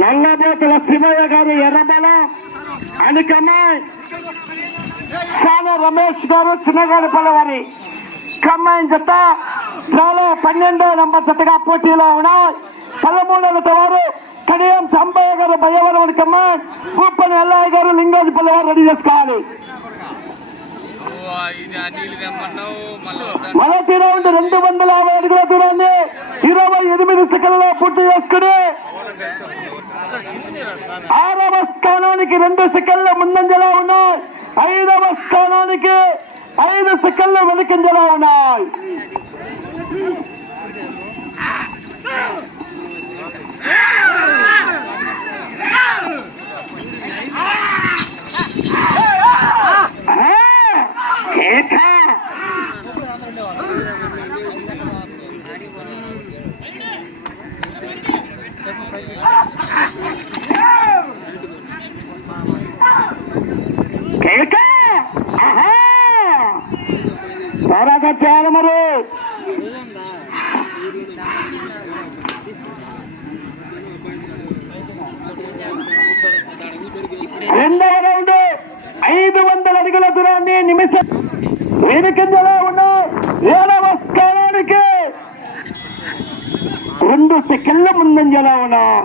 నల్లబోతుల శివయ్య గారు ఎర్రబల అనికమ్మాయి చాలా రమేష్ గారు చిన్నగాడిపల్లి వారి. కమ్మాయి జత చాలా పన్నెండో నంబర్ జతగా పోటీలో ఉన్నాయి. పదమూడవ వారు కడియం సంబయ్య గారు భయవరం కమ్మాయి కూపని ఎల్లయ్య గారు లింగోజిపల్లి వారు రెడీ చేసుకోవాలి. మొదటి రౌండ్ రెండు వందల యాభై అడుగుల దూరాన్ని ఇరవై ఎనిమిది సెకండ్లలో పూర్తి చేసుకుని ఆరవ స్థానానికి రెండు సెకండ్ల ముందంజలో ఉన్నాయి. ఐదవ స్థానానికి ఐదు సెకండ్ల వెనుకంజలో ఉన్నాయి. కేక కేక ఆహా త్వరగా చేయాలి మరి రెండవ రౌండ్ ఐదు వందల అడుగుల దూరాన్ని నిమిషం వెనుకంజలో ఉన్న ఏడవ స్థానానికి రెండు సెకండ్ల ముందంజలో ఉన్నాం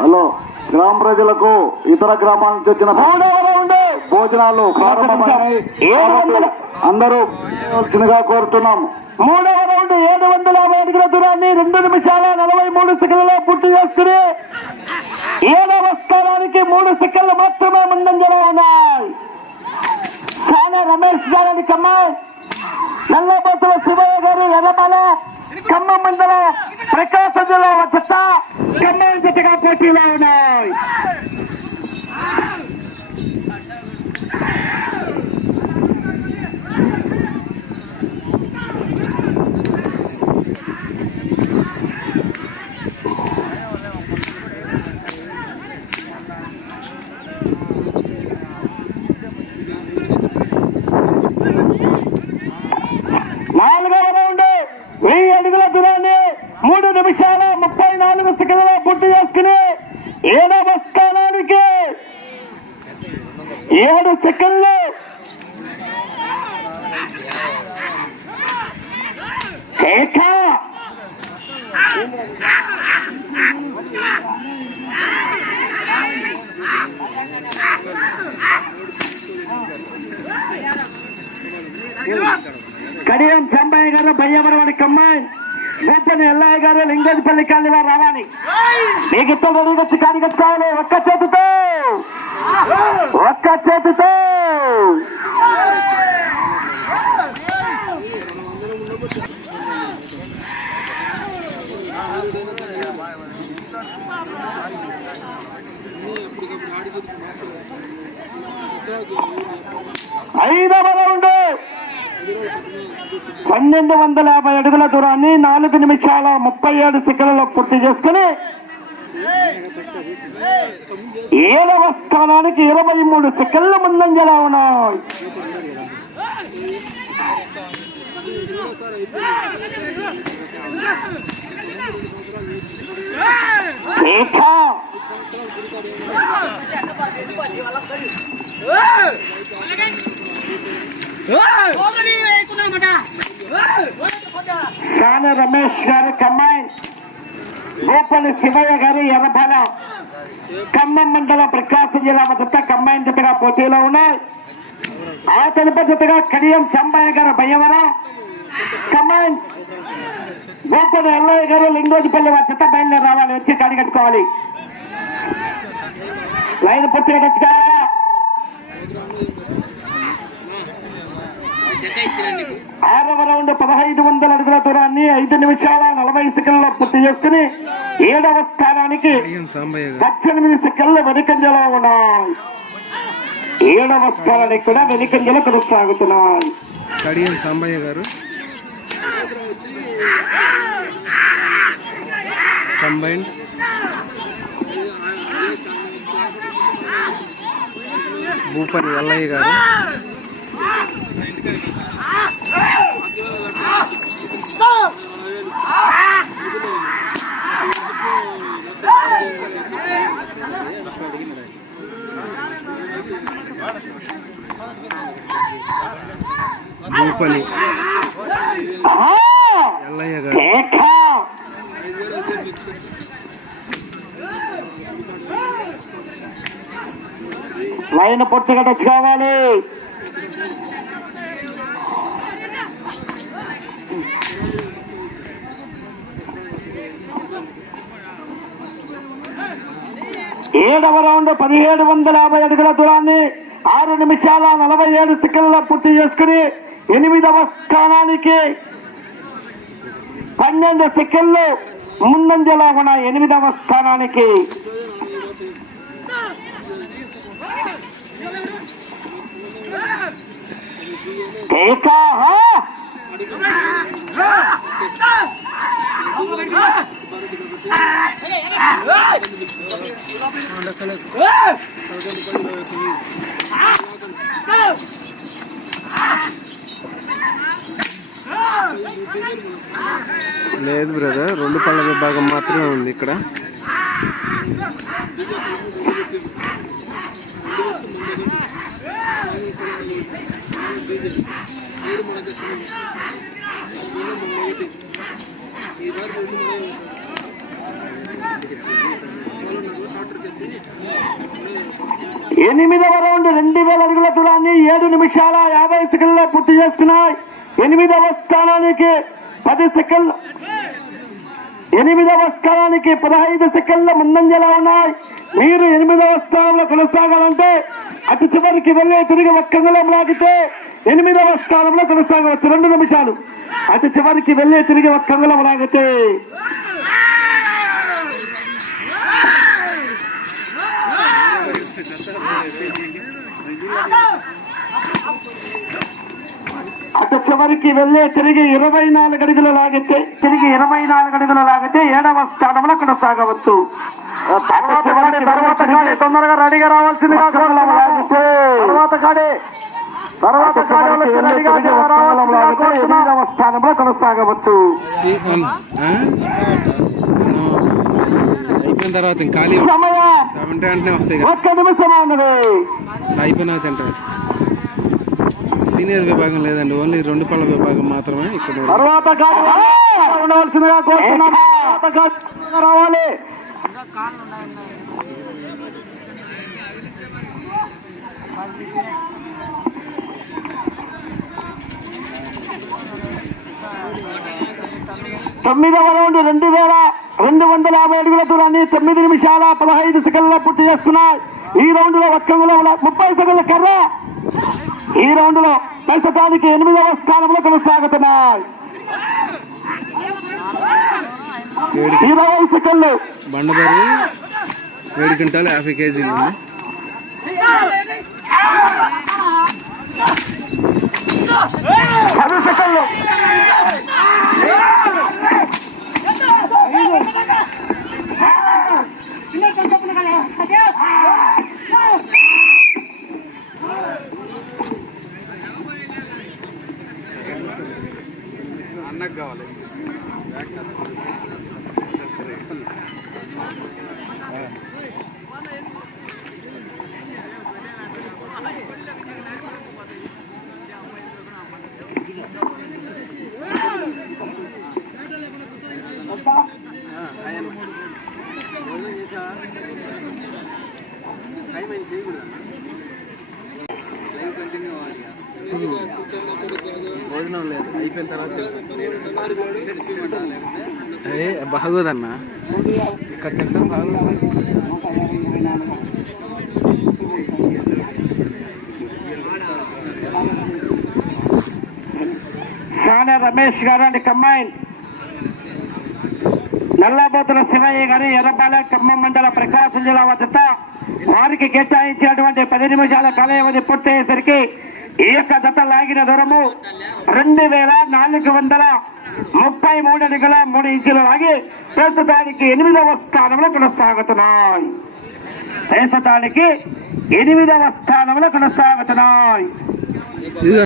హలో గ్రామ ప్రజలకు ఇతర గ్రామాల నుంచి వచ్చిన భోజనాలు అందరూ చిన్నగా కోరుతున్నాం మూడవ రౌండ్ ఏడు వందల యాభై అడుగుల దూరాన్ని రెండు నిమిషాల నలభై మూడు సెకండ్లలో పూర్తి చేసుకుని ఏడవ స్థానానికి మూడు సెకండ్లు మాత్రమే ముందంజలో ఉన్నాయి. సానా రమేష్ గారి కమ్మాయి నల్లబోతుల శివయ్య గారు ఎర్రమల ఖమ్మం మండలం ప్రకాశం జిల్లా చెత్త ఖమ్మం చెట్టుగా పోటీలో ఉన్నాయి నాలుగవ రౌండ్ వెయ్యి అడుగుల దూరాన్ని మూడు నిమిషాల ముప్పై నాలుగు సెకండ్ల పూర్తి చేసుకుని ఏడవ స్థానానికి ఏడు సెకండ్లు. కడియం సంబయ్య గారు భయ్యవరమని కమ్మాయి. గోపని ఎల్లయ్య గారు లింగోజిపల్లి కాలి వారు రావాలి. మీకు ఇద్దరు వచ్చి కానికొచ్చాలి ఒక్క చేతితో. ఒక్క చేతితో. ఐదవ పన్నెండు వందల యాభై అడుగుల దూరాన్ని నాలుగు నిమిషాల ముప్పై ఏడు సెకండ్లలో పూర్తి చేసుకుని ఏడవ స్థానానికి ఇరవై మూడు సెకండ్ల ముందంజలా ఉన్నాయి. సాన రమేష్ గారు కమ్మాయి గోపల్లి శివయ్య గారు ఎర్రపాల ఖమ్మం మండల ప్రకాశం జిల్లా మొదట కమ్మాయిన జతగా పోటీలో ఉన్నాయి. ఆ తదుపరి జతగా కడియం సంబయ్య గారు భయ్యవరం కమ్మాయిన్ గోపల్లి ఎల్లయ్య గారు లింగోజిపల్లి వారి జత బయలుదేరి రావాలి వచ్చి కాడి కట్టుకోవాలి. లైన్ పూర్తిగా తెచ్చుకోవాలా? ఆరవ రౌండ్ పదహైదు వందల అడుగుల దూరాన్ని ఐదు నిమిషాల నలభై సెకండ్లో పూర్తి చేసుకుని ఏడవ స్థానానికి బియ్యం సాంబయ్య గారు? పద్దెనిమిది సెకండ్ల వెనుకంజలో ఉన్నాయి. ఏడవ స్థానానికి కూడా వెనుకంజలు కొనసాగుతున్నాయి. కడియం సాంబయ్య గారు? కంబైన్. భూపని ఎల్లయ్య గారు? భూపని ఎల్లయ్య గారు. లైన్ పూర్తిగా ఏడవ రౌండ్ పదిహేడు వందల యాభై అడుగుల దూరాన్ని ఆరు నిమిషాల నలభై ఏడు సెకండ్ల పూర్తి చేసుకుని ఎనిమిదవ స్థానానికి పన్నెండు సెకండ్లు ముందంజలో ఉన్న ఎనిమిదవ స్థానానికి కేకాహా! లేదు బ్రదర్ రెండు పళ్ళ విభాగం మాత్రమే ఉంది ఇక్కడ. ఎనిమిదవ రౌండ్ రెండు వేల అడుగుల దూరాన్ని ఏడు నిమిషాల యాభై సెకండ్లో పూర్తి చేసుకున్నాయి. ఎనిమిదవ స్థానానికి పది సెకండ్లు ఎనిమిదవ స్థానానికి పదహైదు సెకండ్ల ముందంజలా ఉన్నాయి. మీరు ఎనిమిదవ స్థానంలో కొనసాగాలంటే అతి చివరికి వెళ్ళే తిరిగి ఒక్కంగలం లాగితే ఎనిమిదవ స్థానంలో కొనసాగవచ్చు. రెండు నిమిషాలు. అతి చివరికి వెళ్ళే తిరిగి ఒక్కంగలం లాగితే అటు చివరికి వెళ్ళే తిరిగి ఇరవై నాలుగు అడుగులు లాగితే తిరిగి ఇరవై నాలుగు అడుగులు లాగితే ఏడవ స్థానంలో కొనసాగవచ్చు. అటు చివరికి తర్వాత కాడి తొందరగా రెడీగా రావాల్సిందిగా లాగితే తర్వాత కాడి తర్వాత స్థానంలో కొనసాగవచ్చు? అయిపోయిన తర్వాత ఒక్క నిమిషం ఉన్నది సీనియర్ విభాగం లేదండి ఓన్లీ రెండు పళ్ళ విభాగం మాత్రమే ఇక్కడ రావాలి. తొమ్మిదవ రౌండ్ రెండు వేల రెండు వందల యాభై అడుగుల దూరాన్ని తొమ్మిది నిమిషాల పదహైదు సెకండ్ల పూర్తి చేసుకున్నాయి ఈ రౌండ్లో ముప్పై సెకండ్ల కర్ర ఈ రౌండ్లో ప్రస్తుతానికి ఎనిమిదవ స్థానంలో కొనసాగుతున్నాయి. ఇరవై సెకండ్లు. బండబరి ఏడు క్వింటాలు యాభై కేజీలు పది సెకండ్లు. భోజనం లేదు. అయిపోయిన తర్వాత అదే బాగోదన్న. ఇక్కడ బాగోదు. సానే రమేష్ గారు అండ్ కమ్మాయిన్ నల్లబోతుల శివయ్య గారి ఎర్రపాలెం ఖమ్మం మండల ప్రకాశం జిల్లా వద్ద వారికి కేటాయించినటువంటి పది నిమిషాల కాల పూర్తయ్యేసరికి ఈ యొక్క జత లాగిన దూరము రెండు వేల నాలుగు వందల ముప్పై మూడు అడుగుల మూడు ఇంచులు లాగి ప్రస్తుతానికి ఎనిమిదవ స్థానంలో కొనసాగుతున్నాయి. ప్రస్తుతానికి ఎనిమిదవ స్థానంలో కొనసాగుతున్నాయి.